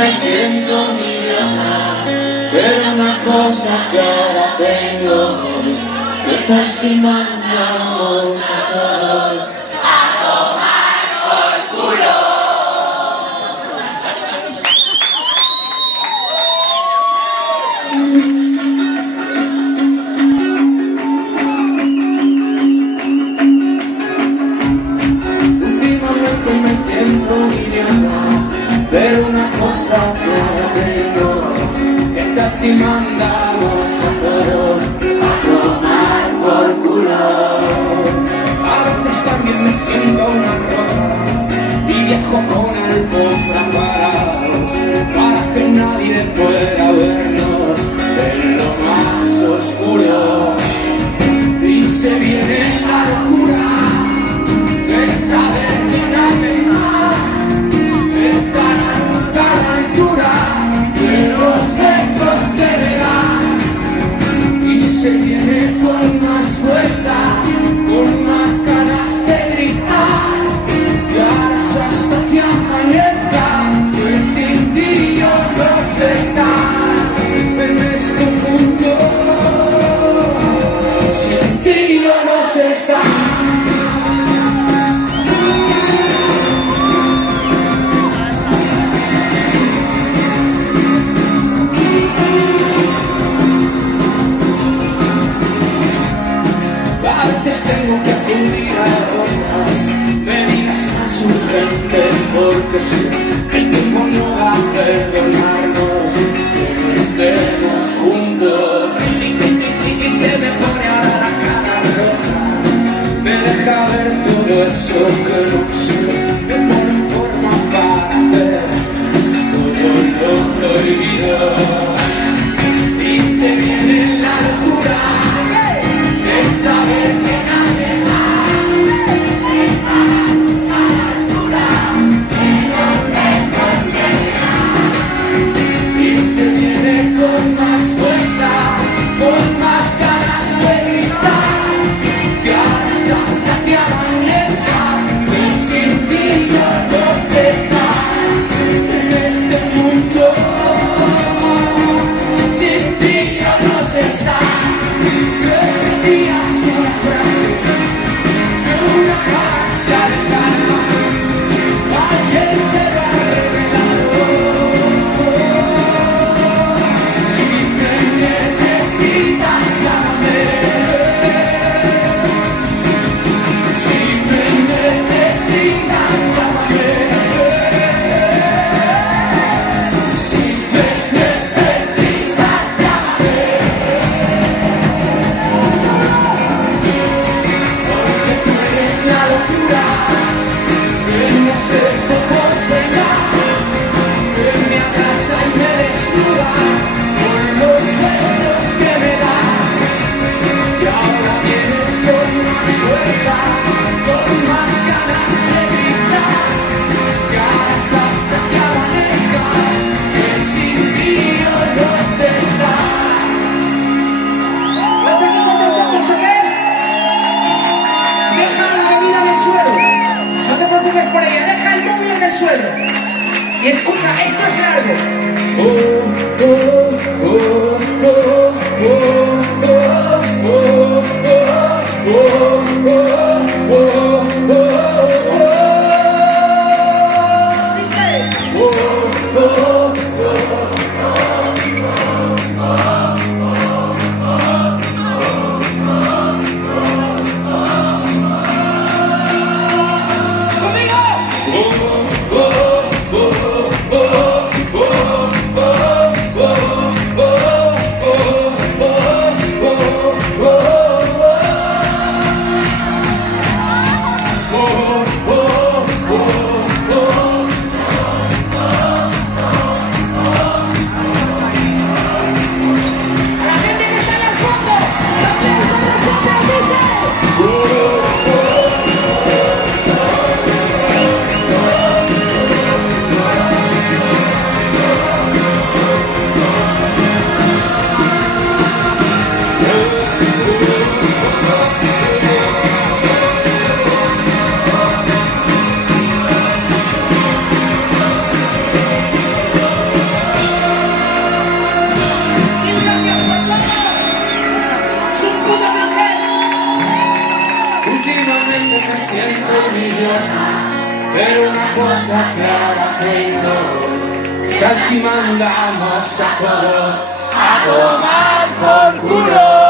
me siento millonario, pero una cosa clara tengo, ¿qué tal si mandamos a todos a tomar por culo? Últimamente me siento millonario, pero una cosa clara tengo, ¿qué tal si mandamos a todos a tomar por culo? A veces también me siento una roca y viajo con alfombra parados para que nadie pueda vernos en lo más oscuro. Y se viene la locura de saber que nadie más estará a la altura de los besos que me dan. Y se viene con más fuerza, con más ganas de gritar, ya hasta que amanezca, que sin ti yo no sé estar en este mundo, sin ti yo no sé estar. A veces tengo que acudir a rondas, medidas más urgentes, porque sé que el tiempo no va a perdonarnos que no estemos juntos. Y se me pone ahora la cara roja, me deja ver todo eso que no sé, me pone en forma para ver todo lo prohibido. Y se viene la locura de saber que nadie más estará a la altura de los besos que me dan. Y se viene con más fuerza, con más ganas de gritar, que ahora hasta que amanezca, que sin ti yo no sé estar en este mundo, sin ti yo no sé estar. Una frase en una galaxia lejana, alguien te lo ha revelado. Si me necesitas, llámame. Si me necesitas, llámame. Si me necesitas, llámame. La locura que no sé cómo frenar, que me abraza y me desnuda con los besos que me das. Y ahora vienes con más fuerza, con más ganas de gritar, que harás hasta que amanezca, que sin ti yo no sé estar. ¿No sé qué contestamos o qué? Deja la bebida en el suelo, no te preocupes por ella, deja el móvil en el suelo y escucha, esto es largo. clara que no. ¿Qué tal si mandamos a todos a tomar por culo?